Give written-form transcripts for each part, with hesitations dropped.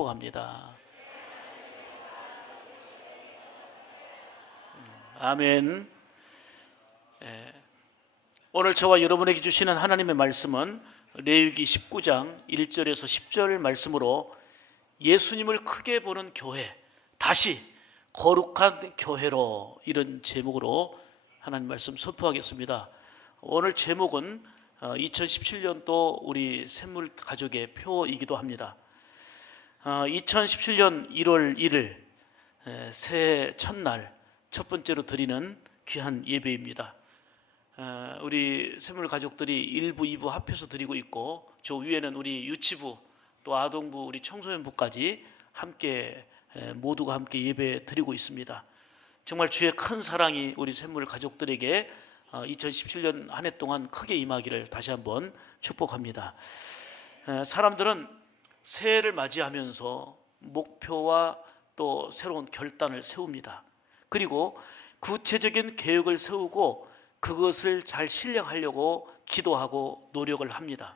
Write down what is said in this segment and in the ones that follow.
축복합니다. 아멘. 오늘 저와 여러분에게 주시는 하나님의 말씀은 레위기 19장 1절에서 10절 말씀으로 예수님을 크게 보는 교회, 다시 거룩한 교회로, 이런 제목으로 하나님 말씀 선포하겠습니다. 오늘 제목은 2017년도 우리 샘물 가족의 표이기도 합니다. 2017년 1월 1일 새해 첫날 첫 번째로 드리는 귀한 예배입니다. 우리 샘물 가족들이 1부, 2부 합해서 드리고 있고, 저 위에는 우리 유치부 또 아동부, 우리 청소년부까지 함께 모두가 함께 예배 드리고 있습니다. 정말 주의 큰 사랑이 우리 샘물 가족들에게 2017년 한 해 동안 크게 임하기를 다시 한번 축복합니다. 사람들은 새해를 맞이하면서 목표와 또 새로운 결단을 세웁니다. 그리고 구체적인 계획을 세우고 그것을 잘 실행하려고 기도하고 노력을 합니다.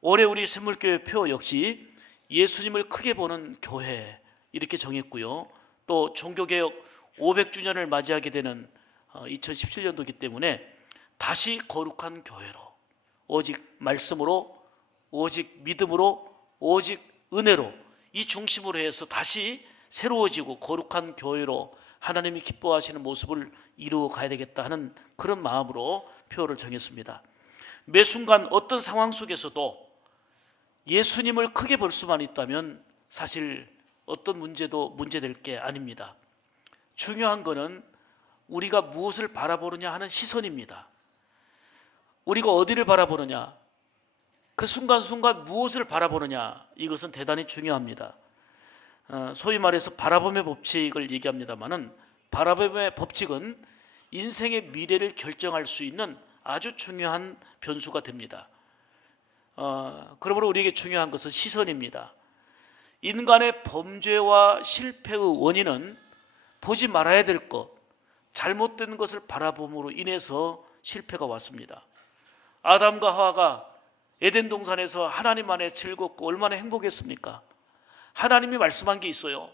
올해 우리 샘물교회 표 역시 예수님을 크게 보는 교회 이렇게 정했고요. 또 종교개혁 500주년을 맞이하게 되는 2017년도이기 때문에 다시 거룩한 교회로, 오직 말씀으로, 오직 믿음으로, 오직 은혜로, 이 중심으로 해서 다시 새로워지고 거룩한 교회로 하나님이 기뻐하시는 모습을 이루어 가야 되겠다 하는 그런 마음으로 표를 정했습니다. 매 순간 어떤 상황 속에서도 예수님을 크게 볼 수만 있다면 사실 어떤 문제도 문제될 게 아닙니다. 중요한 것은 우리가 무엇을 바라보느냐 하는 시선입니다. 우리가 어디를 바라보느냐, 그 순간순간 무엇을 바라보느냐, 이것은 대단히 중요합니다. 소위 말해서 바라봄의 법칙을 얘기합니다마는, 바라봄의 법칙은 인생의 미래를 결정할 수 있는 아주 중요한 변수가 됩니다. 그러므로 우리에게 중요한 것은 시선입니다. 인간의 범죄와 실패의 원인은 보지 말아야 될 것, 잘못된 것을 바라봄으로 인해서 실패가 왔습니다. 아담과 하와가 에덴 동산에서 하나님 안에 즐겁고 얼마나 행복했습니까? 하나님이 말씀한 게 있어요.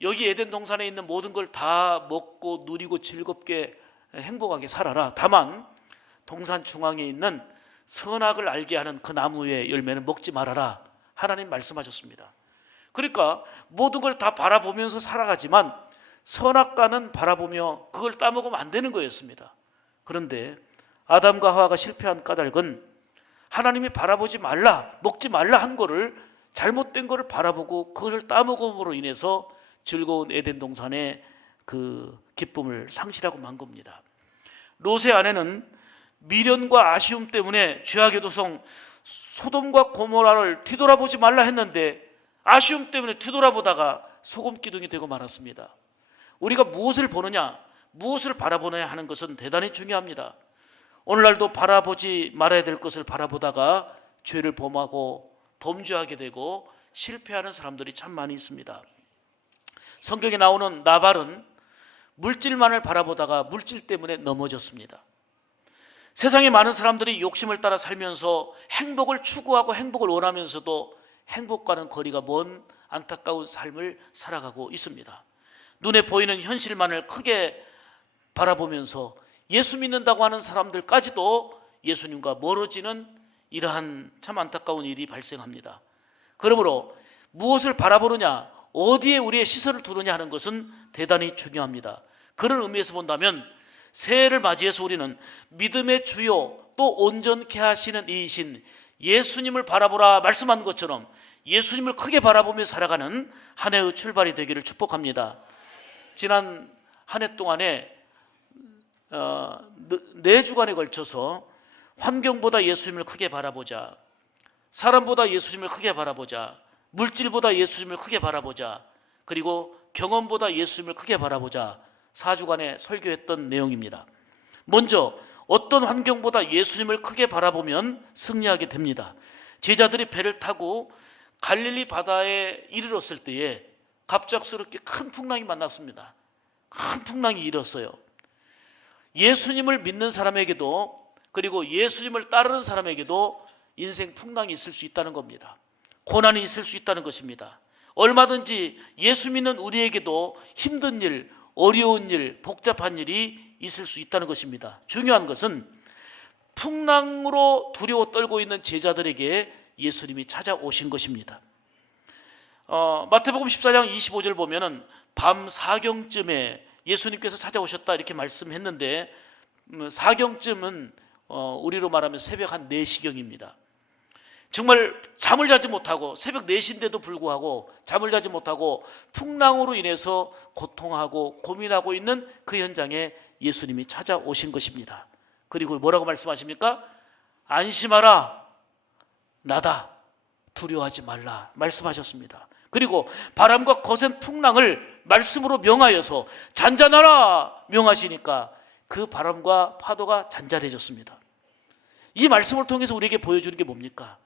여기 에덴 동산에 있는 모든 걸 다 먹고 누리고 즐겁게 행복하게 살아라. 다만 동산 중앙에 있는 선악을 알게 하는 그 나무의 열매는 먹지 말아라. 하나님 말씀하셨습니다. 그러니까 모든 걸 다 바라보면서 살아가지만 선악과는 바라보며 그걸 따먹으면 안 되는 거였습니다. 그런데 아담과 하와가 실패한 까닭은 하나님이 바라보지 말라, 먹지 말라 한 거를, 잘못된 거를 바라보고 그것을 따먹음으로 인해서 즐거운 에덴 동산의 그 기쁨을 상실하고 만 겁니다. 롯의 아내는 미련과 아쉬움 때문에 죄악의 도성 소돔과 고모라를 뒤돌아보지 말라 했는데 아쉬움 때문에 뒤돌아보다가 소금 기둥이 되고 말았습니다. 우리가 무엇을 보느냐, 무엇을 바라보느냐 하는 것은 대단히 중요합니다. 오늘날도 바라보지 말아야 될 것을 바라보다가 죄를 범하고 범죄하게 되고 실패하는 사람들이 참 많이 있습니다. 성경에 나오는 나발은 물질만을 바라보다가 물질 때문에 넘어졌습니다. 세상에 많은 사람들이 욕심을 따라 살면서 행복을 추구하고 행복을 원하면서도 행복과는 거리가 먼 안타까운 삶을 살아가고 있습니다. 눈에 보이는 현실만을 크게 바라보면서 예수 믿는다고 하는 사람들까지도 예수님과 멀어지는 이러한 참 안타까운 일이 발생합니다. 그러므로 무엇을 바라보느냐, 어디에 우리의 시선을 두느냐 하는 것은 대단히 중요합니다. 그런 의미에서 본다면 새해를 맞이해서 우리는 믿음의 주요 또 온전케 하시는 이이신 예수님을 바라보라 말씀한 것처럼 예수님을 크게 바라보며 살아가는 한 해의 출발이 되기를 축복합니다. 지난 한 해 동안에 4주간에 걸쳐서 환경보다 예수님을 크게 바라보자, 사람보다 예수님을 크게 바라보자, 물질보다 예수님을 크게 바라보자, 그리고 경험보다 예수님을 크게 바라보자, 4주간에 설교했던 내용입니다. 먼저 어떤 환경보다 예수님을 크게 바라보면 승리하게 됩니다. 제자들이 배를 타고 갈릴리 바다에 이르렀을 때에 갑작스럽게 큰 풍랑이 만났습니다. 큰 풍랑이 일었어요. 예수님을 믿는 사람에게도, 그리고 예수님을 따르는 사람에게도 인생 풍랑이 있을 수 있다는 겁니다. 고난이 있을 수 있다는 것입니다. 얼마든지 예수 믿는 우리에게도 힘든 일, 어려운 일, 복잡한 일이 있을 수 있다는 것입니다. 중요한 것은 풍랑으로 두려워 떨고 있는 제자들에게 예수님이 찾아오신 것입니다. 마태복음 14장 25절 보면은 밤 사경쯤에 예수님께서 찾아오셨다 이렇게 말씀했는데, 사경쯤은 우리로 말하면 새벽 한 4시경입니다. 정말 잠을 자지 못하고, 새벽 4시인데도 불구하고 잠을 자지 못하고 풍랑으로 인해서 고통하고 고민하고 있는 그 현장에 예수님이 찾아오신 것입니다. 그리고 뭐라고 말씀하십니까? 안심하라, 나다, 두려워하지 말라 말씀하셨습니다. 그리고 바람과 거센 풍랑을 말씀으로 명하여서 잔잔하라 명하시니까 그 바람과 파도가 잔잔해졌습니다. 이 말씀을 통해서 우리에게 보여주는 게 뭡니까?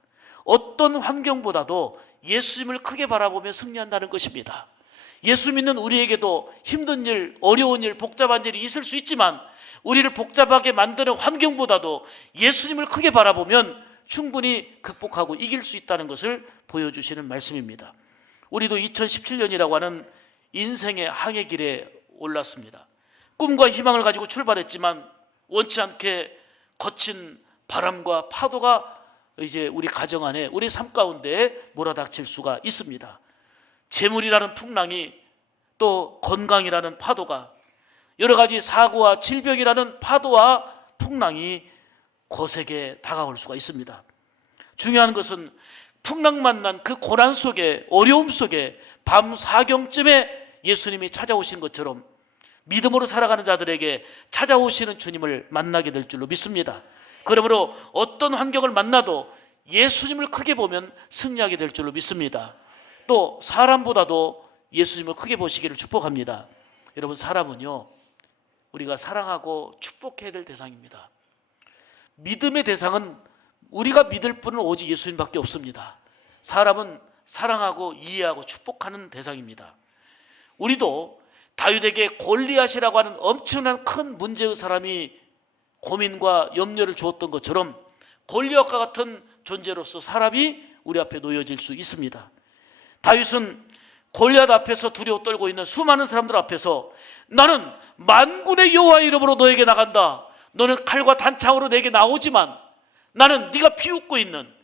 어떤 환경보다도 예수님을 크게 바라보며 승리한다는 것입니다. 예수 믿는 우리에게도 힘든 일, 어려운 일, 복잡한 일이 있을 수 있지만 우리를 복잡하게 만드는 환경보다도 예수님을 크게 바라보면 충분히 극복하고 이길 수 있다는 것을 보여주시는 말씀입니다. 우리도 2017년이라고 하는 인생의 항해 길에 올랐습니다. 꿈과 희망을 가지고 출발했지만 원치 않게 거친 바람과 파도가 이제 우리 가정 안에, 우리 삶 가운데 몰아닥칠 수가 있습니다. 재물이라는 풍랑이, 또 건강이라는 파도가, 여러 가지 사고와 질병이라는 파도와 풍랑이 거세게 다가올 수가 있습니다. 중요한 것은 풍랑 만난 그 고난 속에, 어려움 속에 밤 사경쯤에 예수님이 찾아오신 것처럼 믿음으로 살아가는 자들에게 찾아오시는 주님을 만나게 될 줄로 믿습니다. 그러므로 어떤 환경을 만나도 예수님을 크게 보면 승리하게 될 줄로 믿습니다. 또 사람보다도 예수님을 크게 보시기를 축복합니다. 여러분, 사람은요, 우리가 사랑하고 축복해야 될 대상입니다. 믿음의 대상은 우리가 믿을 분은 오직 예수님밖에 없습니다. 사람은 사랑하고 이해하고 축복하는 대상입니다. 우리도 다윗에게 골리앗이라고 하는 엄청난 큰 문제의 사람이 고민과 염려를 주었던 것처럼 골리앗과 같은 존재로서 사람이 우리 앞에 놓여질 수 있습니다. 다윗은 골리앗 앞에서 두려워 떨고 있는 수많은 사람들 앞에서 나는 만군의 여호와의 이름으로 너에게 나간다. 너는 칼과 단창으로 내게 나오지만 나는 네가 비웃고 있는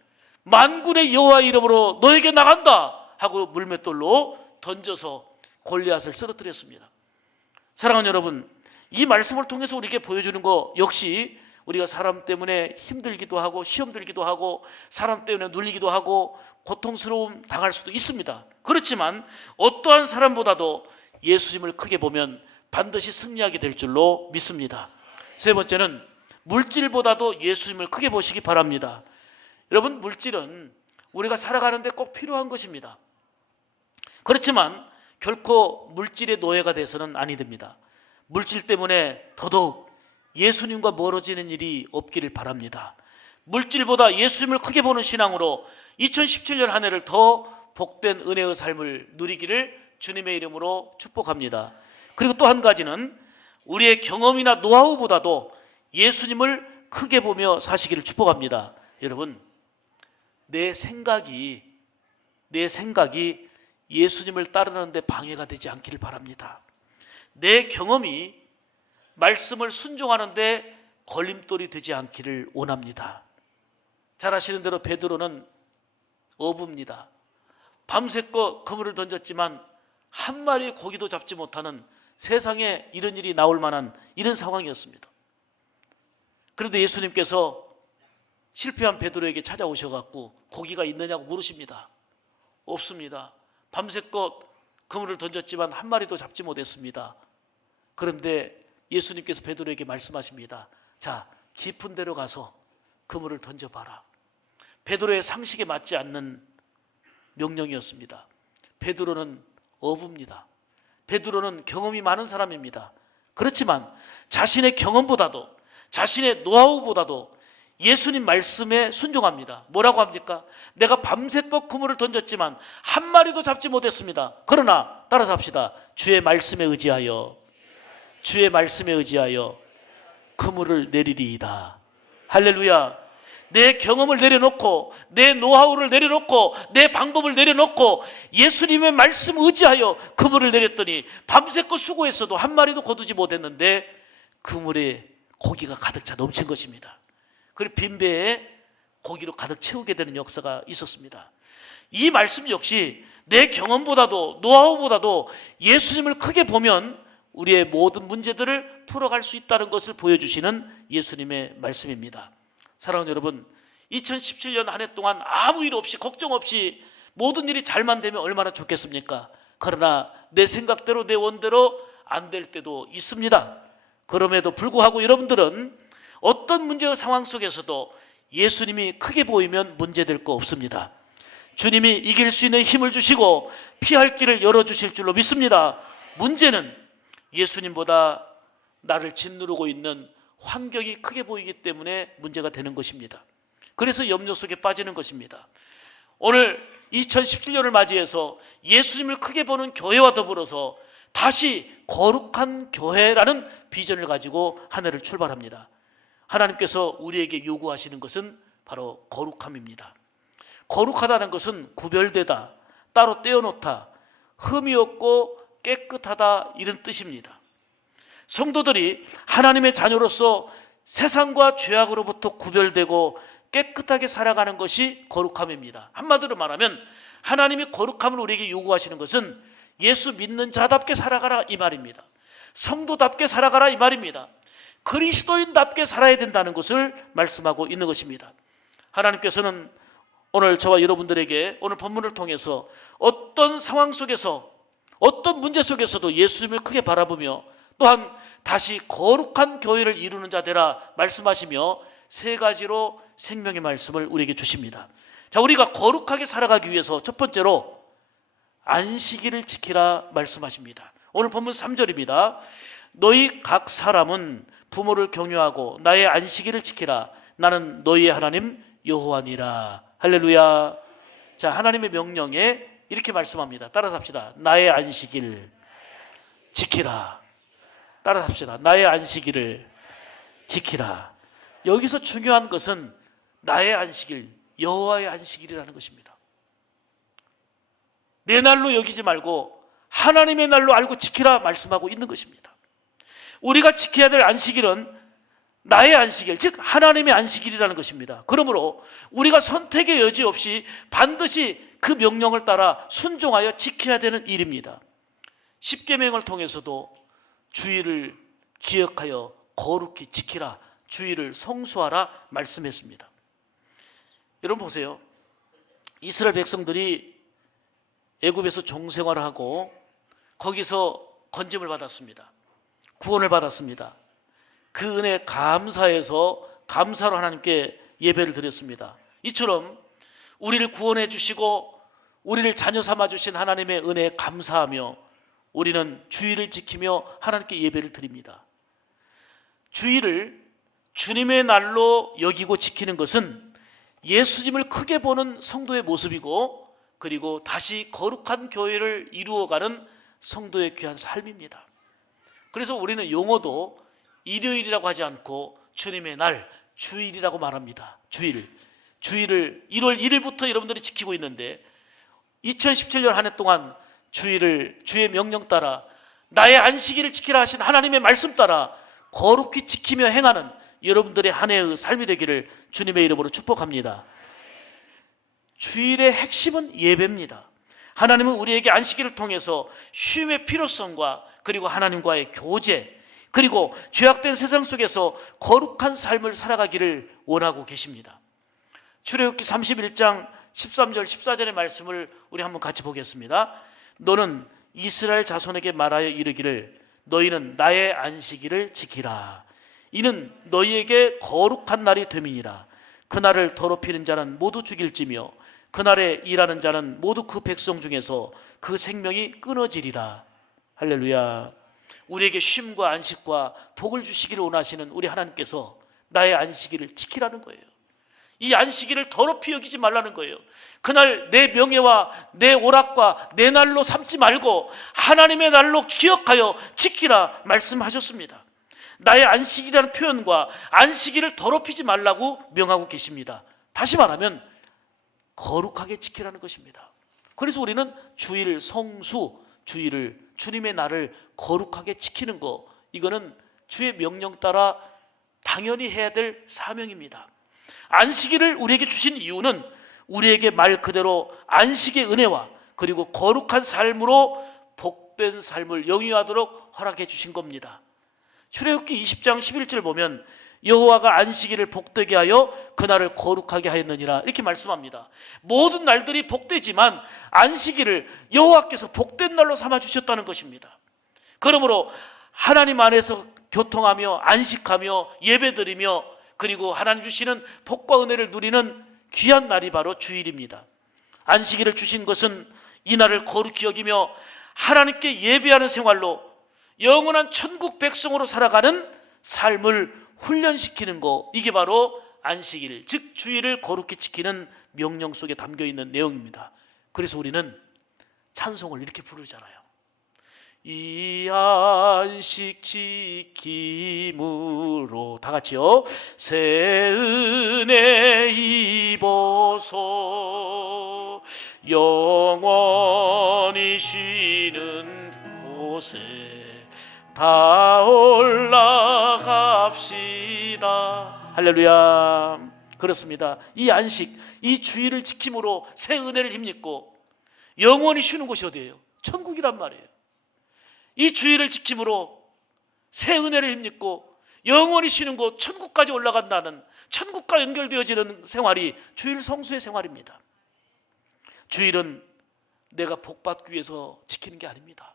만군의 여호와의 이름으로 너에게 나간다 하고 물맷돌로 던져서 골리앗을 쓰러뜨렸습니다. 사랑하는 여러분, 이 말씀을 통해서 우리에게 보여주는 거 역시 우리가 사람 때문에 힘들기도 하고 시험 들기도 하고 사람 때문에 눌리기도 하고 고통스러움 당할 수도 있습니다. 그렇지만 어떠한 사람보다도 예수님을 크게 보면 반드시 승리하게 될 줄로 믿습니다. 세 번째는 물질보다도 예수님을 크게 보시기 바랍니다. 여러분, 물질은 우리가 살아가는데 꼭 필요한 것입니다. 그렇지만 결코 물질의 노예가 돼서는 아니 됩니다. 물질 때문에 더더욱 예수님과 멀어지는 일이 없기를 바랍니다. 물질보다 예수님을 크게 보는 신앙으로 2017년 한 해를 더 복된 은혜의 삶을 누리기를 주님의 이름으로 축복합니다. 그리고 또 한 가지는 우리의 경험이나 노하우보다도 예수님을 크게 보며 사시기를 축복합니다. 여러분, 내 생각이 예수님을 따르는데 방해가 되지 않기를 바랍니다. 내 경험이 말씀을 순종하는데 걸림돌이 되지 않기를 원합니다. 잘 아시는 대로 베드로는 어부입니다. 밤새껏 그물을 던졌지만 한 마리의 고기도 잡지 못하는, 세상에 이런 일이 나올 만한 이런 상황이었습니다. 그런데 예수님께서 실패한 베드로에게 찾아오셔갖고 고기가 있느냐고 물으십니다. 없습니다. 밤새껏 그물을 던졌지만 한 마리도 잡지 못했습니다. 그런데 예수님께서 베드로에게 말씀하십니다. 자, 깊은 데로 가서 그물을 던져봐라. 베드로의 상식에 맞지 않는 명령이었습니다. 베드로는 어부입니다. 베드로는 경험이 많은 사람입니다. 그렇지만 자신의 경험보다도, 자신의 노하우보다도 예수님 말씀에 순종합니다. 뭐라고 합니까? 내가 밤새껏 그물을 던졌지만 한 마리도 잡지 못했습니다. 그러나 따라서 합시다. 주의 말씀에 의지하여 그물을 내리리이다. 할렐루야. 내 경험을 내려놓고 내 노하우를 내려놓고 내 방법을 내려놓고 예수님의 말씀 의지하여 그물을 내렸더니 밤새껏 수고했어도 한 마리도 거두지 못했는데 그물에 고기가 가득 차 넘친 것입니다. 그리고 빈배에 고기로 가득 채우게 되는 역사가 있었습니다. 이 말씀 역시 내 경험보다도 노하우보다도 예수님을 크게 보면 우리의 모든 문제들을 풀어갈 수 있다는 것을 보여주시는 예수님의 말씀입니다. 사랑하는 여러분, 2017년 한 해 동안 아무 일 없이 걱정 없이 모든 일이 잘만 되면 얼마나 좋겠습니까? 그러나 내 생각대로 내 원대로 안 될 때도 있습니다. 그럼에도 불구하고 여러분들은 어떤 문제의 상황 속에서도 예수님이 크게 보이면 문제될 거 없습니다. 주님이 이길 수 있는 힘을 주시고 피할 길을 열어주실 줄로 믿습니다. 문제는 예수님보다 나를 짓누르고 있는 환경이 크게 보이기 때문에 문제가 되는 것입니다. 그래서 염려 속에 빠지는 것입니다. 오늘 2017년을 맞이해서 예수님을 크게 보는 교회와 더불어서 다시 거룩한 교회라는 비전을 가지고 한 해를 출발합니다. 하나님께서 우리에게 요구하시는 것은 바로 거룩함입니다. 거룩하다는 것은 구별되다, 따로 떼어놓다, 흠이 없고 깨끗하다 이런 뜻입니다. 성도들이 하나님의 자녀로서 세상과 죄악으로부터 구별되고 깨끗하게 살아가는 것이 거룩함입니다. 한마디로 말하면 하나님이 거룩함을 우리에게 요구하시는 것은 예수 믿는 자답게 살아가라 이 말입니다. 성도답게 살아가라 이 말입니다. 그리스도인답게 살아야 된다는 것을 말씀하고 있는 것입니다. 하나님께서는 오늘 저와 여러분들에게 오늘 본문을 통해서 어떤 상황 속에서 어떤 문제 속에서도 예수님을 크게 바라보며 또한 다시 거룩한 교회를 이루는 자 되라 말씀하시며 세 가지로 생명의 말씀을 우리에게 주십니다. 자, 우리가 거룩하게 살아가기 위해서 첫 번째로 안식일을 지키라 말씀하십니다. 오늘 본문 3절입니다. 너희 각 사람은 부모를 경유하고 나의 안식일을 지키라. 나는 너희의 하나님 여호와니라. 할렐루야. 자, 하나님의 명령에 이렇게 말씀합니다. 따라서 합시다. 나의 안식일 지키라. 따라서 합시다. 나의 안식일을 지키라. 여기서 중요한 것은 나의 안식일, 여호와의 안식일이라는 것입니다. 내 날로 여기지 말고 하나님의 날로 알고 지키라 말씀하고 있는 것입니다. 우리가 지켜야 될 안식일은 나의 안식일, 즉 하나님의 안식일이라는 것입니다. 그러므로 우리가 선택의 여지 없이 반드시 그 명령을 따라 순종하여 지켜야 되는 일입니다. 십계명을 통해서도 주일을 기억하여 거룩히 지키라, 주일을 성수하라 말씀했습니다. 여러분 보세요. 이스라엘 백성들이 애굽에서 종생활을 하고 거기서 건짐을 받았습니다. 구원을 받았습니다. 그 은혜 감사해서 감사로 하나님께 예배를 드렸습니다. 이처럼 우리를 구원해 주시고 우리를 자녀 삼아 주신 하나님의 은혜에 감사하며 우리는 주일을 지키며 하나님께 예배를 드립니다. 주일을 주님의 날로 여기고 지키는 것은 예수님을 크게 보는 성도의 모습이고 그리고 다시 거룩한 교회를 이루어가는 성도의 귀한 삶입니다. 그래서 우리는 용어도 일요일이라고 하지 않고 주님의 날, 주일이라고 말합니다. 주일을 1월 1일부터 여러분들이 지키고 있는데 2017년 한 해 동안 주일을 주의 명령 따라 나의 안식일을 지키라 하신 하나님의 말씀 따라 거룩히 지키며 행하는 여러분들의 한 해의 삶이 되기를 주님의 이름으로 축복합니다. 주일의 핵심은 예배입니다. 하나님은 우리에게 안식일을 통해서 쉼의 필요성과 그리고 하나님과의 교제 그리고 죄악된 세상 속에서 거룩한 삶을 살아가기를 원하고 계십니다. 출애굽기 31장 13절 14절의 말씀을 우리 한번 같이 보겠습니다. 너는 이스라엘 자손에게 말하여 이르기를 너희는 나의 안식일을 지키라. 이는 너희에게 거룩한 날이 됨이니라. 그날을 더럽히는 자는 모두 죽일지며 그날에 일하는 자는 모두 그 백성 중에서 그 생명이 끊어지리라. 할렐루야. 우리에게 쉼과 안식과 복을 주시기를 원하시는 우리 하나님께서 나의 안식일을 지키라는 거예요. 이 안식일을 더럽히 여기지 말라는 거예요. 그날 내 명예와 내 오락과 내 날로 삼지 말고 하나님의 날로 기억하여 지키라 말씀하셨습니다. 나의 안식이라는 표현과 안식일을 더럽히지 말라고 명하고 계십니다. 다시 말하면 거룩하게 지키라는 것입니다. 그래서 우리는 주일 성수, 주일을, 주님의 날을 거룩하게 지키는 거, 이거는 주의 명령 따라 당연히 해야 될 사명입니다. 안식일을 우리에게 주신 이유는 우리에게 말 그대로 안식의 은혜와 그리고 거룩한 삶으로 복된 삶을 영위하도록 허락해 주신 겁니다. 출애굽기 20장 11절 보면 여호와가 안식일을 복되게 하여 그날을 거룩하게 하였느니라, 이렇게 말씀합니다. 모든 날들이 복되지만 안식일을 여호와께서 복된 날로 삼아 주셨다는 것입니다. 그러므로 하나님 안에서 교통하며 안식하며 예배드리며 그리고 하나님 주시는 복과 은혜를 누리는 귀한 날이 바로 주일입니다. 안식일을 주신 것은 이 날을 거룩히 여기며 하나님께 예배하는 생활로 영원한 천국 백성으로 살아가는 삶을 훈련시키는 것, 이게 바로 안식일, 즉 주일을 거룩히 지키는 명령 속에 담겨 있는 내용입니다. 그래서 우리는 찬송을 이렇게 부르잖아요. 이 안식 지킴으로, 다 같이요. 새 은혜 입어서 영원히 쉬는 곳에 다 올라갑시다. 할렐루야. 그렇습니다. 이 안식, 이 주일을 지킴으로 새 은혜를 힘입고 영원히 쉬는 곳이 어디예요? 천국이란 말이에요. 이 주일을 지킴으로 새 은혜를 힘입고 영원히 쉬는 곳, 천국까지 올라간다는, 천국과 연결되어지는 생활이 주일 성수의 생활입니다. 주일은 내가 복받기 위해서 지키는 게 아닙니다.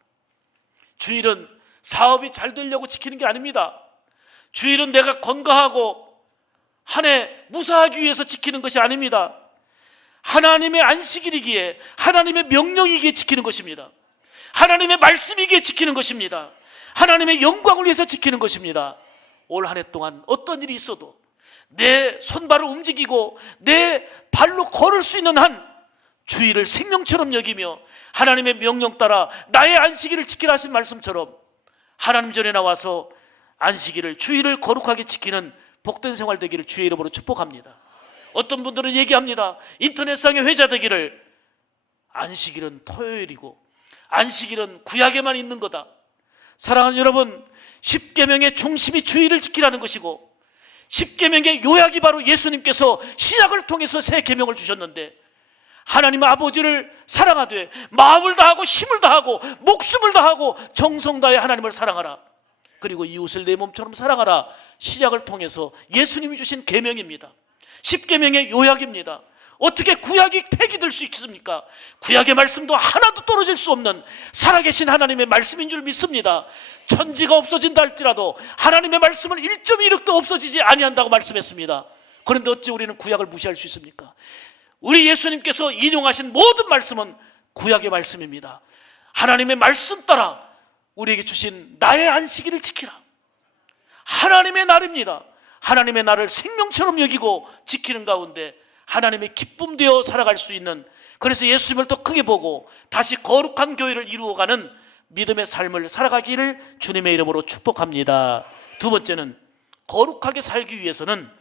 주일은 사업이 잘 되려고 지키는 게 아닙니다. 주일은 내가 건강하고 한 해 무사하기 위해서 지키는 것이 아닙니다. 하나님의 안식일이기에, 하나님의 명령이기에 지키는 것입니다. 하나님의 말씀이기에 지키는 것입니다. 하나님의 영광을 위해서 지키는 것입니다. 올 한 해 동안 어떤 일이 있어도 내 손발을 움직이고 내 발로 걸을 수 있는 한 주일을 생명처럼 여기며 하나님의 명령 따라 나의 안식일을 지키라 하신 말씀처럼 하나님 전에 나와서 안식일을, 주일을 거룩하게 지키는 복된 생활 되기를 주의 이름으로 축복합니다. 어떤 분들은 얘기합니다. 인터넷상의 회자 되기를, 안식일은 토요일이고 안식일은 구약에만 있는 거다. 사랑하는 여러분, 십계명의 중심이 주일을 지키라는 것이고 십계명의 요약이 바로 예수님께서 신약을 통해서 새 계명을 주셨는데, 하나님 아버지를 사랑하되 마음을 다하고 힘을 다하고 목숨을 다하고 정성 다해 하나님을 사랑하라, 그리고 이웃을 내 몸처럼 사랑하라, 신약을 통해서 예수님이 주신 계명입니다. 십계명의 요약입니다. 어떻게 구약이 폐기될 수 있습니까? 구약의 말씀도 하나도 떨어질 수 없는 살아계신 하나님의 말씀인 줄 믿습니다. 천지가 없어진다 할지라도 하나님의 말씀은 1.16도 없어지지 아니한다고 말씀했습니다. 그런데 어찌 우리는 구약을 무시할 수 있습니까? 우리 예수님께서 인용하신 모든 말씀은 구약의 말씀입니다. 하나님의 말씀 따라 우리에게 주신 나의 안식일을 지키라, 하나님의 날입니다. 하나님의 날을 생명처럼 여기고 지키는 가운데 하나님의 기쁨 되어 살아갈 수 있는, 그래서 예수님을 더 크게 보고 다시 거룩한 교회를 이루어가는 믿음의 삶을 살아가기를 주님의 이름으로 축복합니다. 두 번째는 거룩하게 살기 위해서는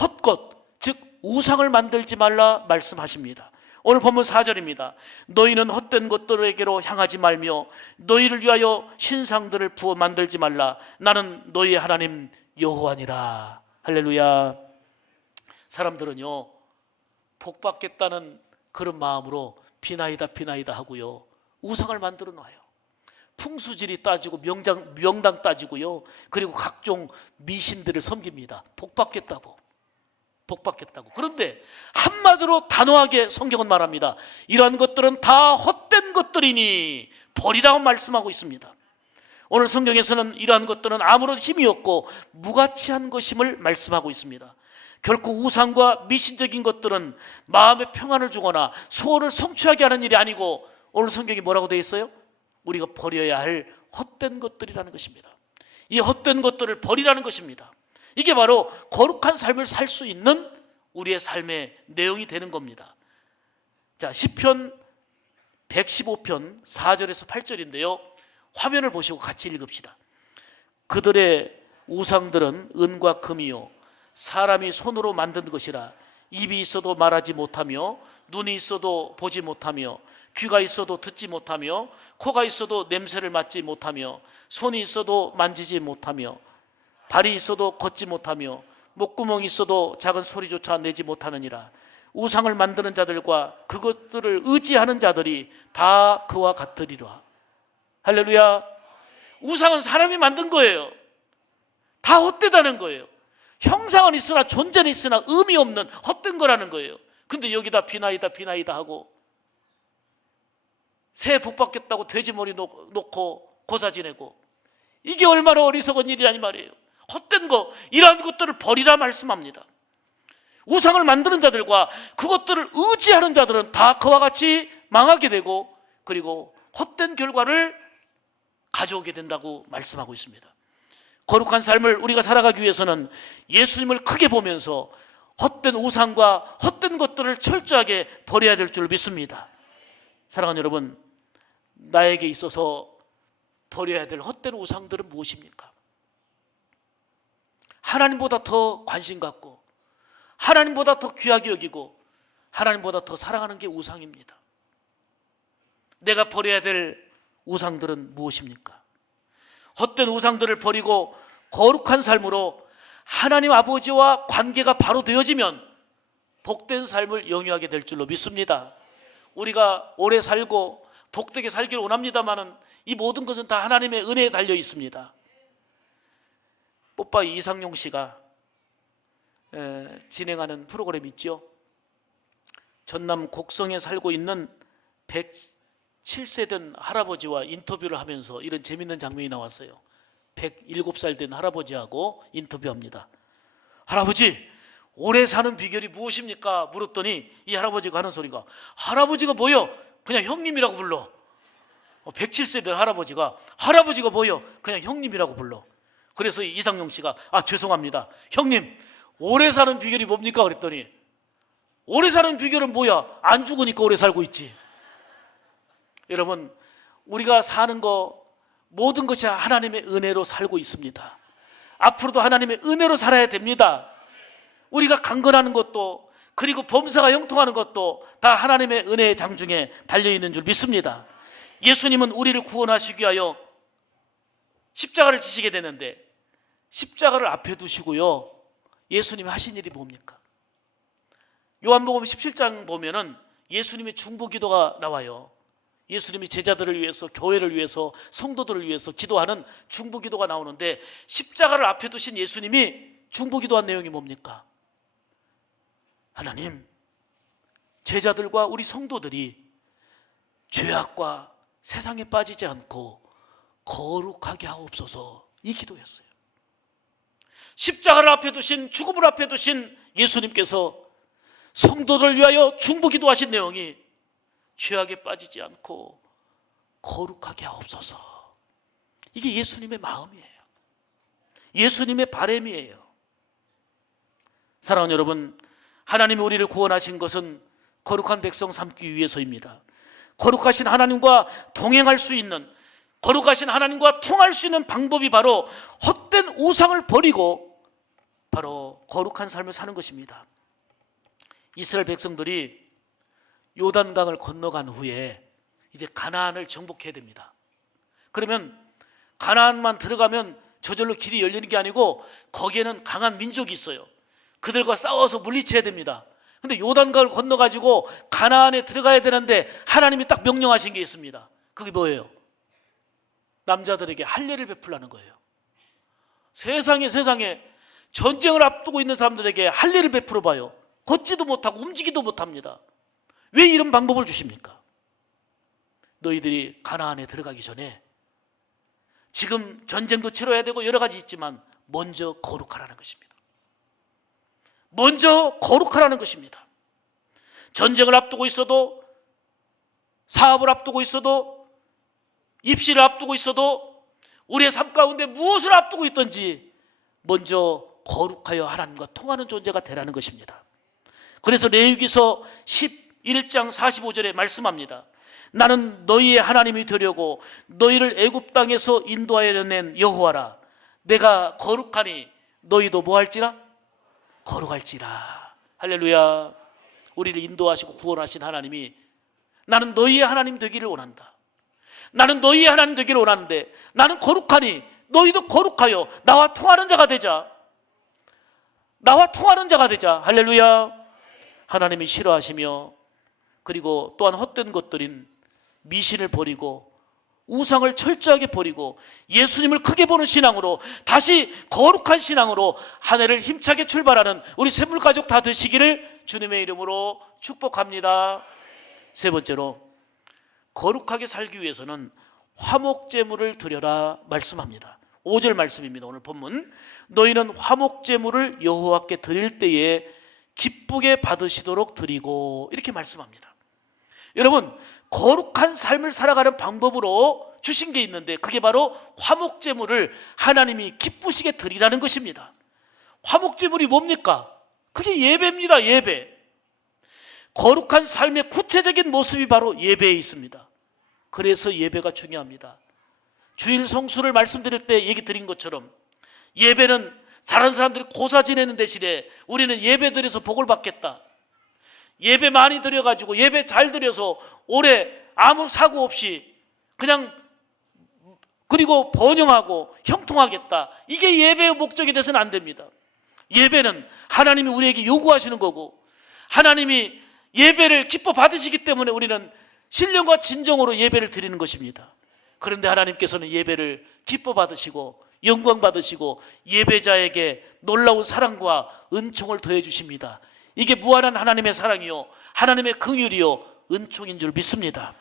헛것, 즉 우상을 만들지 말라 말씀하십니다. 오늘 본문 4절입니다. 너희는 헛된 것들에게로 향하지 말며 너희를 위하여 신상들을 부어 만들지 말라. 나는 너희의 하나님 여호와니라. 할렐루야. 사람들은요, 복 받겠다는 그런 마음으로 비나이다 비나이다 하고요, 우상을 만들어 놔요. 풍수지리 따지고 명당 따지고요, 그리고 각종 미신들을 섬깁니다. 복 받겠다고. 그런데 한마디로 단호하게 성경은 말합니다. 이러한 것들은 다 헛된 것들이니 버리라고 말씀하고 있습니다. 오늘 성경에서는 이러한 것들은 아무런 힘이 없고 무가치한 것임을 말씀하고 있습니다. 결코 우상과 미신적인 것들은 마음의 평안을 주거나 소원을 성취하게 하는 일이 아니고, 오늘 성경이 뭐라고 되어 있어요? 우리가 버려야 할 헛된 것들이라는 것입니다. 이 헛된 것들을 버리라는 것입니다. 이게 바로 거룩한 삶을 살 수 있는 우리의 삶의 내용이 되는 겁니다. 자, 시편 115편 4절에서 8절인데요. 화면을 보시고 같이 읽읍시다. 그들의 우상들은 은과 금이요 사람이 손으로 만든 것이라 입이 있어도 말하지 못하며 눈이 있어도 보지 못하며 귀가 있어도 듣지 못하며 코가 있어도 냄새를 맡지 못하며 손이 있어도 만지지 못하며 발이 있어도 걷지 못하며 목구멍이 있어도 작은 소리조차 내지 못하느니라. 우상을 만드는 자들과 그것들을 의지하는 자들이 다 그와 같으리라. 할렐루야. 우상은 사람이 만든 거예요. 다 헛되다는 거예요. 형상은 있으나 존재는 있으나 의미 없는 헛된 거라는 거예요. 근데 여기다 비나이다 비나이다 하고 새해 복 받겠다고 돼지머리 놓고 고사 지내고, 이게 얼마나 어리석은 일이라니 말이에요. 헛된 거, 이러한 것들을 버리라 말씀합니다. 우상을 만드는 자들과 그것들을 의지하는 자들은 다 그와 같이 망하게 되고, 그리고 헛된 결과를 가져오게 된다고 말씀하고 있습니다. 거룩한 삶을 우리가 살아가기 위해서는 예수님을 크게 보면서 헛된 우상과 헛된 것들을 철저하게 버려야 될 줄 믿습니다. 사랑하는 여러분, 나에게 있어서 버려야 될 헛된 우상들은 무엇입니까? 하나님보다 더 관심 갖고 하나님보다 더 귀하게 여기고 하나님보다 더 사랑하는 게 우상입니다. 내가 버려야 될 우상들은 무엇입니까? 헛된 우상들을 버리고 거룩한 삶으로 하나님 아버지와 관계가 바로 되어지면 복된 삶을 영위하게 될 줄로 믿습니다. 우리가 오래 살고 복되게 살기를 원합니다만 이 모든 것은 다 하나님의 은혜에 달려 있습니다. 뽀빠이 이상용 씨가 진행하는 프로그램 있죠. 전남 곡성에 살고 있는 107세 된 할아버지와 인터뷰를 하면서 이런 재밌는 장면이 나왔어요. 107살 된 할아버지하고 인터뷰합니다. 할아버지, 오래 사는 비결이 무엇입니까? 물었더니 이 할아버지가 하는 소리가, 할아버지가 뭐요? 그냥 형님이라고 불러. 107세 된 할아버지가 뭐요? 그냥 형님이라고 불러. 그래서 이상용 씨가 죄송합니다, 형님 오래 사는 비결이 뭡니까? 그랬더니 오래 사는 비결은 뭐야? 안 죽으니까 오래 살고 있지. 여러분, 우리가 사는 거 모든 것이 하나님의 은혜로 살고 있습니다. 앞으로도 하나님의 은혜로 살아야 됩니다. 우리가 강건하는 것도 그리고 범사가 형통하는 것도 다 하나님의 은혜의 장중에 달려있는 줄 믿습니다. 예수님은 우리를 구원하시기 위하여 십자가를 지시게 되는데 십자가를 앞에 두시고요, 예수님이 하신 일이 뭡니까? 요한복음 17장 보면은 예수님의 중보기도가 나와요. 예수님이 제자들을 위해서, 교회를 위해서, 성도들을 위해서 기도하는 중보기도가 나오는데 십자가를 앞에 두신 예수님이 중보기도한 내용이 뭡니까? 하나님, 제자들과 우리 성도들이 죄악과 세상에 빠지지 않고 거룩하게 하옵소서, 이 기도였어요. 십자가를 앞에 두신, 죽음을 앞에 두신 예수님께서 성도를 위하여 중보기도하신 내용이 죄악에 빠지지 않고 거룩하게 하옵소서. 이게 예수님의 마음이에요. 예수님의 바람이에요. 사랑하는 여러분, 하나님이 우리를 구원하신 것은 거룩한 백성 삼기 위해서입니다. 거룩하신 하나님과 동행할 수 있는, 거룩하신 하나님과 통할 수 있는 방법이 바로 헛된 우상을 버리고 바로 거룩한 삶을 사는 것입니다. 이스라엘 백성들이 요단강을 건너간 후에 이제 가나안을 정복해야 됩니다. 그러면 가나안만 들어가면 저절로 길이 열리는 게 아니고 거기에는 강한 민족이 있어요. 그들과 싸워서 물리쳐야 됩니다. 근데 요단강을 건너가지고 가나안에 들어가야 되는데 하나님이 딱 명령하신 게 있습니다. 그게 뭐예요? 남자들에게 할례를 베풀라는 거예요. 세상에 전쟁을 앞두고 있는 사람들에게 할례를 베풀어 봐요. 걷지도 못하고 움직이도 못합니다. 왜 이런 방법을 주십니까? 너희들이 가나안에 들어가기 전에 지금 전쟁도 치러야 되고 여러 가지 있지만 먼저 거룩하라는 것입니다. 먼저 거룩하라는 것입니다. 전쟁을 앞두고 있어도, 사업을 앞두고 있어도, 입시를 앞두고 있어도, 우리의 삶 가운데 무엇을 앞두고 있든지 먼저 거룩하여 하나님과 통하는 존재가 되라는 것입니다. 그래서 레위기서 11장 45절에 말씀합니다. 나는 너희의 하나님이 되려고 너희를 애굽 땅에서 인도하여 낸 여호와라. 내가 거룩하니 너희도 뭐 할지라? 거룩할지라. 할렐루야. 우리를 인도하시고 구원하신 하나님이 나는 너희의 하나님 되기를 원한다. 나는 너희의 하나님 되기를 원하는데 나는 거룩하니 너희도 거룩하여 나와 통하는 자가 되자. 나와 통하는 자가 되자. 할렐루야. 하나님이 싫어하시며, 그리고 또한 헛된 것들인 미신을 버리고 우상을 철저하게 버리고 예수님을 크게 보는 신앙으로, 다시 거룩한 신앙으로 한 해를 힘차게 출발하는 우리 샘물가족 다 되시기를 주님의 이름으로 축복합니다. 세 번째로, 거룩하게 살기 위해서는 화목제물을 드려라 말씀합니다. 5절 말씀입니다. 오늘 본문. 너희는 화목제물을 여호와께 드릴 때에 기쁘게 받으시도록 드리고, 이렇게 말씀합니다. 여러분, 거룩한 삶을 살아가는 방법으로 주신 게 있는데 그게 바로 화목제물을 하나님이 기쁘시게 드리라는 것입니다. 화목제물이 뭡니까? 그게 예배입니다. 예배. 거룩한 삶의 구체적인 모습이 바로 예배에 있습니다. 그래서 예배가 중요합니다. 주일 성수를 말씀드릴 때 얘기 드린 것처럼 예배는 다른 사람들이 고사 지내는 대신에 우리는 예배 드려서 복을 받겠다. 예배 많이 드려가지고 예배 잘 드려서 올해 아무 사고 없이 그냥 그리고 번영하고 형통하겠다. 이게 예배의 목적이 돼서는 안 됩니다. 예배는 하나님이 우리에게 요구하시는 거고, 하나님이 예배를 기뻐 받으시기 때문에 우리는 신령과 진정으로 예배를 드리는 것입니다. 그런데 하나님께서는 예배를 기뻐 받으시고 영광 받으시고 예배자에게 놀라운 사랑과 은총을 더해 주십니다. 이게 무한한 하나님의 사랑이요, 하나님의 긍휼이요, 은총인 줄 믿습니다.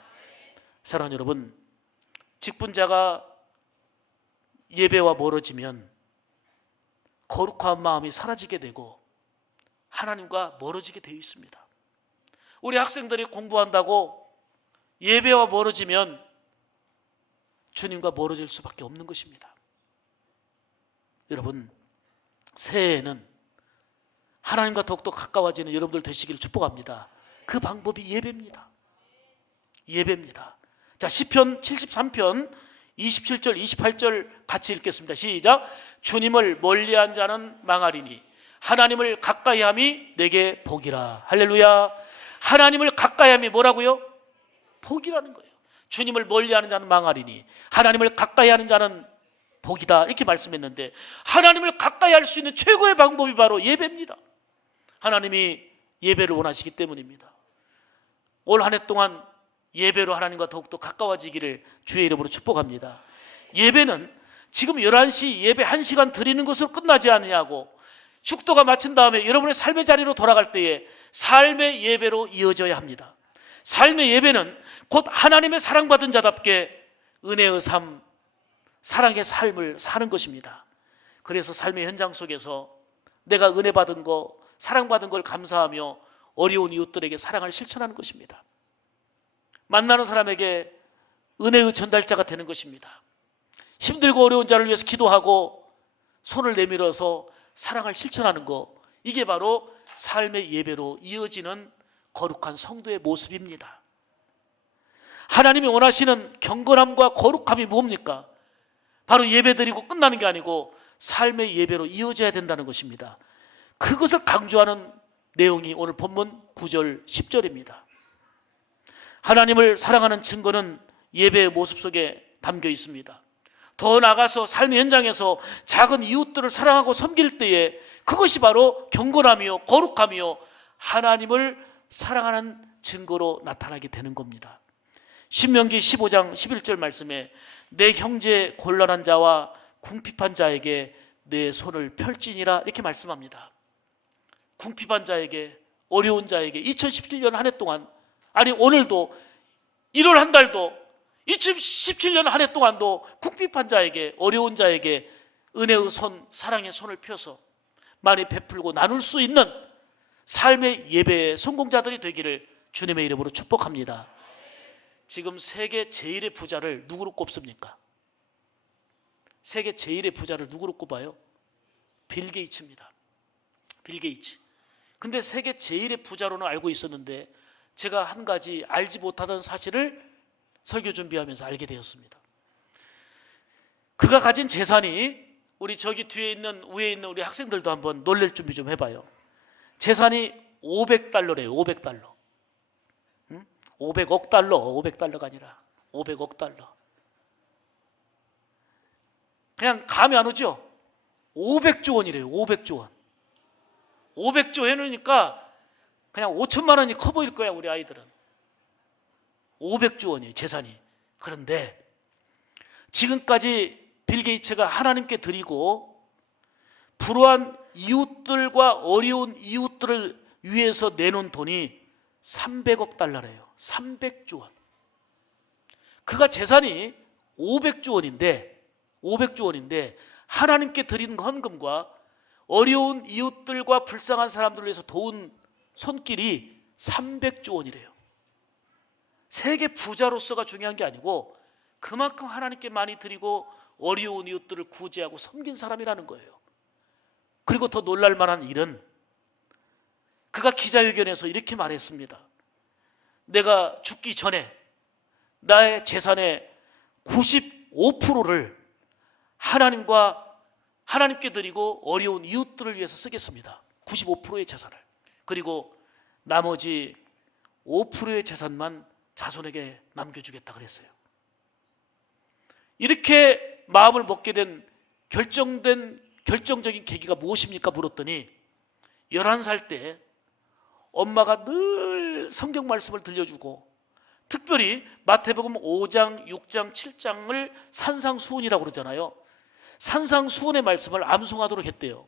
사랑하는 여러분, 직분자가 예배와 멀어지면 거룩한 마음이 사라지게 되고 하나님과 멀어지게 되어 있습니다. 우리 학생들이 공부한다고 예배와 멀어지면 주님과 멀어질 수밖에 없는 것입니다. 여러분, 새해에는 하나님과 더욱더 가까워지는 여러분들 되시기를 축복합니다. 그 방법이 예배입니다. 예배입니다. 자, 시편 73편 27절 28절 같이 읽겠습니다. 시작. 주님을 멀리한 자는 망하리니 하나님을 가까이함이 내게 복이라. 할렐루야. 하나님을 가까이함이 뭐라고요? 복이라는 거예요. 주님을 멀리하는 자는 망하리니 하나님을 가까이하는 자는 복이다, 이렇게 말씀했는데 하나님을 가까이할 수 있는 최고의 방법이 바로 예배입니다. 하나님이 예배를 원하시기 때문입니다. 올 한 해 동안 예배로 하나님과 더욱더 가까워지기를 주의 이름으로 축복합니다. 예배는 지금 11시 예배 1시간 드리는 것으로 끝나지 않느냐고, 축도가 마친 다음에 여러분의 삶의 자리로 돌아갈 때에 삶의 예배로 이어져야 합니다. 삶의 예배는 곧 하나님의 사랑받은 자답게 은혜의 삶, 사랑의 삶을 사는 것입니다. 그래서 삶의 현장 속에서 내가 은혜 받은 거, 사랑받은 걸 감사하며 어려운 이웃들에게 사랑을 실천하는 것입니다. 만나는 사람에게 은혜의 전달자가 되는 것입니다. 힘들고 어려운 자를 위해서 기도하고 손을 내밀어서 사랑을 실천하는 것, 이게 바로 삶의 예배로 이어지는 거룩한 성도의 모습입니다. 하나님이 원하시는 경건함과 거룩함이 뭡니까? 바로 예배드리고 끝나는 게 아니고 삶의 예배로 이어져야 된다는 것입니다. 그것을 강조하는 내용이 오늘 본문 9절 10절입니다. 하나님을 사랑하는 증거는 예배의 모습 속에 담겨 있습니다. 더 나아가서 삶의 현장에서 작은 이웃들을 사랑하고 섬길 때에 그것이 바로 경건함이요, 거룩함이요, 하나님을 사랑하는 증거로 나타나게 되는 겁니다. 신명기 15장 11절 말씀에 내 형제 곤란한 자와 궁핍한 자에게 내 손을 펼지니라, 이렇게 말씀합니다. 궁핍한 자에게, 어려운 자에게 2017년 한 해 동안, 아니 오늘도 1월 한 달도 2017년 한 해 동안도 궁핍한 자에게, 어려운 자에게 은혜의 손, 사랑의 손을 펴서 많이 베풀고 나눌 수 있는 삶의 예배의 성공자들이 되기를 주님의 이름으로 축복합니다. 지금 세계 제일의 부자를 누구로 꼽습니까? 세계 제일의 부자를 누구로 꼽아요? 빌 게이츠입니다. 빌 게이츠. 근데 세계 제일의 부자로는 알고 있었는데 제가 한 가지 알지 못하던 사실을 설교 준비하면서 알게 되었습니다. 그가 가진 재산이 우리 저기 뒤에 있는 위에 있는 우리 학생들도 한번 놀랄 준비 좀 해봐요. 재산이 500달러래요. 500달러. 500억 달러. 500달러가 아니라 500억 달러. 그냥 감이 안 오죠? 500조 원이래요. 500조 원. 500조 해놓으니까 그냥 5천만 원이 커 보일 거야, 우리 아이들은. 500조 원이에요, 재산이. 그런데 지금까지 빌 게이츠가 하나님께 드리고 불우한 이웃들과 어려운 이웃들을 위해서 내놓은 돈이 300억 달러래요. 300조 원. 그가 재산이 500조 원인데 하나님께 드리는 헌금과 어려운 이웃들과 불쌍한 사람들을 위해서 도운 손길이 300조 원이래요. 세계 부자로서가 중요한 게 아니고 그만큼 하나님께 많이 드리고 어려운 이웃들을 구제하고 섬긴 사람이라는 거예요. 그리고 더 놀랄 만한 일은 그가 기자회견에서 이렇게 말했습니다. 내가 죽기 전에 나의 재산의 95%를 하나님께 드리고 어려운 이웃들을 위해서 쓰겠습니다. 95%의 재산을. 그리고 나머지 5%의 재산만 자손에게 남겨주겠다 그랬어요. 이렇게 마음을 먹게 된 결정적인 계기가 무엇입니까? 물었더니 11살 때 엄마가 늘 성경 말씀을 들려주고 특별히 마태복음 5장, 6장, 7장을 산상수훈이라고 그러잖아요. 산상수훈의 말씀을 암송하도록 했대요.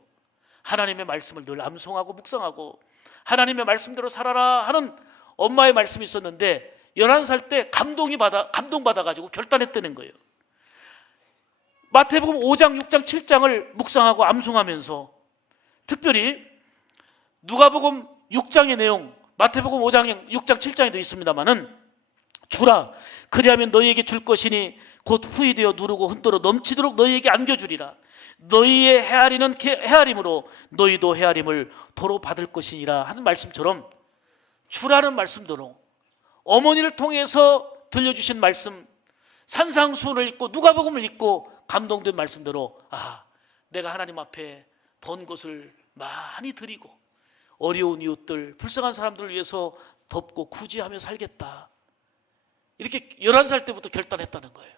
하나님의 말씀을 늘 암송하고 묵상하고 하나님의 말씀대로 살아라 하는 엄마의 말씀이 있었는데 11살 때 감동받아가지고 결단했다는 거예요. 마태복음 5장, 6장, 7장을 묵상하고 암송하면서 특별히 누가복음 6장의 내용, 마태복음 5장, 6장, 7장에도 있습니다마는 주라 그리하면 너희에게 줄 것이니 곧 후히 되어 누르고 흔들어 넘치도록 너희에게 안겨주리라. 너희의 헤아리는 헤아림으로 너희도 헤아림을 도로 받을 것이니라 하는 말씀처럼 주라는 말씀대로 어머니를 통해서 들려주신 말씀 산상수훈을 읽고 누가복음을 읽고 감동된 말씀대로 내가 하나님 앞에 번 것을 많이 드리고 어려운 이웃들 불쌍한 사람들을 위해서 돕고 구제하며 살겠다. 이렇게 11살 때부터 결단했다는 거예요.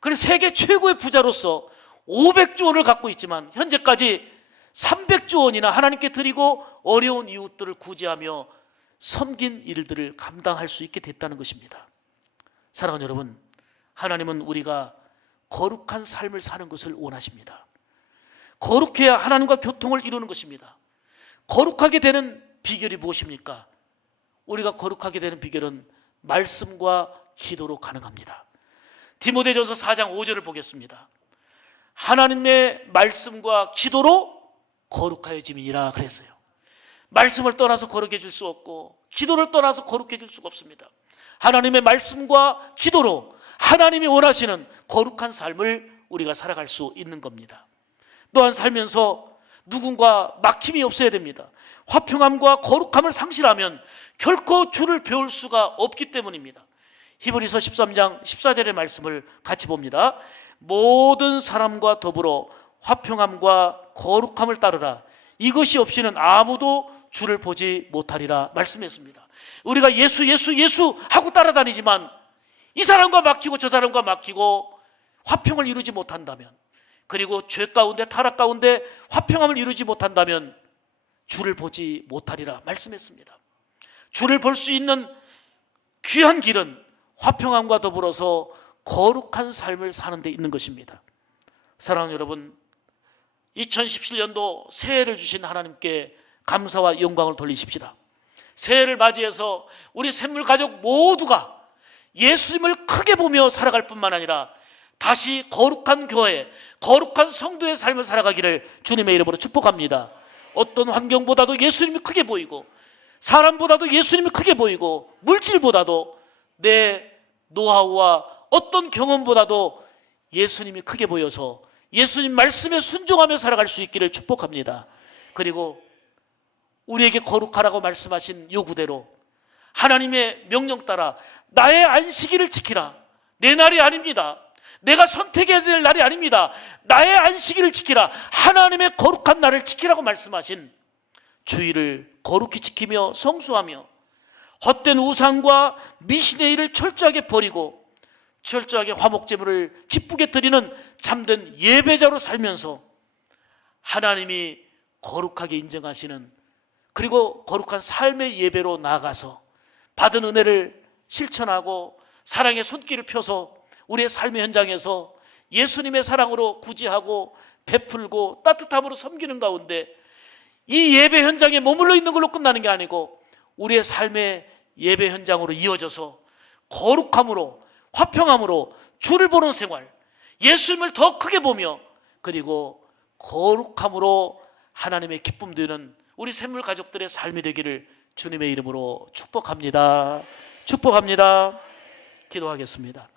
그래서 세계 최고의 부자로서 500조 원을 갖고 있지만 현재까지 300조 원이나 하나님께 드리고 어려운 이웃들을 구제하며 섬긴 일들을 감당할 수 있게 됐다는 것입니다. 사랑하는 여러분, 하나님은 우리가 거룩한 삶을 사는 것을 원하십니다. 거룩해야 하나님과 교통을 이루는 것입니다. 거룩하게 되는 비결이 무엇입니까? 우리가 거룩하게 되는 비결은 말씀과 기도로 가능합니다. 디모데전서 4장 5절을 보겠습니다. 하나님의 말씀과 기도로 거룩하여짐이니라 그랬어요. 말씀을 떠나서 거룩해질 수 없고 기도를 떠나서 거룩해질 수가 없습니다. 하나님의 말씀과 기도로 하나님이 원하시는 거룩한 삶을 우리가 살아갈 수 있는 겁니다. 또한 살면서 누군가 막힘이 없어야 됩니다. 화평함과 거룩함을 상실하면 결코 주를 배울 수가 없기 때문입니다. 히브리서 13장 14절의 말씀을 같이 봅니다. 모든 사람과 더불어 화평함과 거룩함을 따르라. 이것이 없이는 아무도 주를 보지 못하리라 말씀했습니다. 우리가 예수 하고 따라다니지만 이 사람과 막히고 저 사람과 막히고 화평을 이루지 못한다면, 그리고 죄 가운데 타락 가운데 화평함을 이루지 못한다면 주를 보지 못하리라 말씀했습니다. 주를 볼 수 있는 귀한 길은 화평함과 더불어서 거룩한 삶을 사는 데 있는 것입니다. 사랑하는 여러분, 2017년도 새해를 주신 하나님께 감사와 영광을 돌리십시다. 새해를 맞이해서 우리 샘물가족 모두가 예수님을 크게 보며 살아갈 뿐만 아니라 다시 거룩한 교회, 거룩한 성도의 삶을 살아가기를 주님의 이름으로 축복합니다. 어떤 환경보다도 예수님이 크게 보이고, 사람보다도 예수님이 크게 보이고, 물질보다도 내 노하우와 어떤 경험보다도 예수님이 크게 보여서 예수님 말씀에 순종하며 살아갈 수 있기를 축복합니다. 그리고 우리에게 거룩하라고 말씀하신 요구대로 하나님의 명령 따라 나의 안식일을 지키라. 내 날이 아닙니다. 내가 선택해야 될 날이 아닙니다. 나의 안식일을 지키라, 하나님의 거룩한 날을 지키라고 말씀하신 주일을 거룩히 지키며 성수하며 헛된 우상과 미신의 일을 철저하게 버리고 철저하게 화목제물을 기쁘게 드리는 참된 예배자로 살면서 하나님이 거룩하게 인정하시는, 그리고 거룩한 삶의 예배로 나아가서 받은 은혜를 실천하고 사랑의 손길을 펴서 우리의 삶의 현장에서 예수님의 사랑으로 구제하고 베풀고 따뜻함으로 섬기는 가운데 이 예배 현장에 머물러 있는 걸로 끝나는 게 아니고 우리의 삶의 예배 현장으로 이어져서 거룩함으로, 화평함으로 주를 보는 생활, 예수님을 더 크게 보며 그리고 거룩함으로 하나님의 기쁨 되는 우리 샘물 가족들의 삶이 되기를 주님의 이름으로 축복합니다. 축복합니다. 기도하겠습니다.